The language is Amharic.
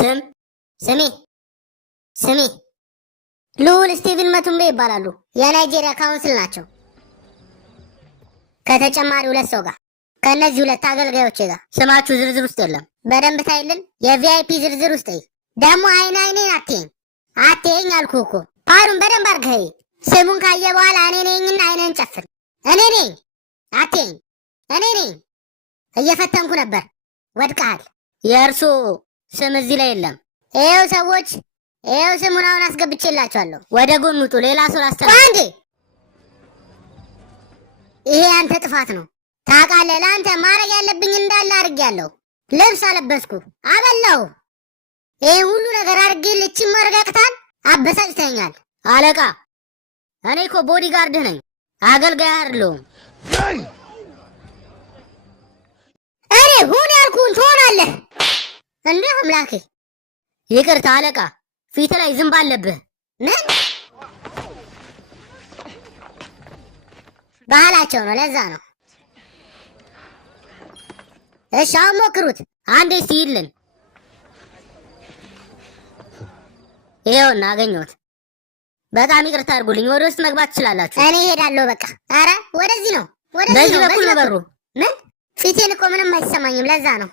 ስም ስሚ ስሚ ልዑል ስቲቨን መቱምቤ ይባላሉ። የናይጄሪያ ካውንስል ናቸው። ከተጨማሪ 2 ሰው ጋር ከእነዚህ 2 አገልጋዮች ጋር ስማችሁ ዝርዝር ውስጥ የለም። በደንብ ታይልን። የቪአይፒ ዝርዝር ውስጥ ደግሞ አይኔን አትየኝ አልኩህ እኮ። ፓሩን በደንብ አድርገህ ስሙን ካየ በኋላ እኔ ነኝና አይነን ጨፍን። እኔ ነኝ አትየኝ። እኔ ነኝ። እየፈተንኩ ነበር። ወድቀሃል። የእርሱ ስም እዚህ ላይ የለም። ይኸው ሰዎች፣ ይኸው ስሙን አሁን አስገብቼላችኋለሁ። ወደ ጎን ውጡ። ሌላ ሰው ላስተላልፍ። አንዴ ይሄ አንተ ጥፋት ነው ታውቃለህ። ለአንተ ማድረግ ያለብኝ እንዳለ አድርጌያለሁ። ልብስ አለበስኩ፣ አበላው። ይሄ ሁሉ ነገር አድርጌ ልችም መርገቅታል። አበሳጭተኛል። አለቃ እኔ እኮ ቦዲጋርድ ነኝ፣ አገልጋይ አይደለሁም። እኔ ሁን ያልኩህን ትሆናለህ። እንደ አምላኬ ይቅርታ አለቃ፣ ፊት ላይ ዝንብ አለብህ። ምን ባህላቸው ነው፣ ለዛ ነው። እሺ አሁን ሞክሩት። አንዴ ሲይልን ይኸውና አገኘሁት። በጣም ይቅርታ አድርጉልኝ። ወደ ውስጥ መግባት ትችላላችሁ። እኔ እሄዳለሁ። በቃ አረ ወደዚህ ነው፣ በዚህ በኩል ነው በሩ። ምን ፊቴን እኮ ምንም አይሰማኝም፣ ለዛ ነው።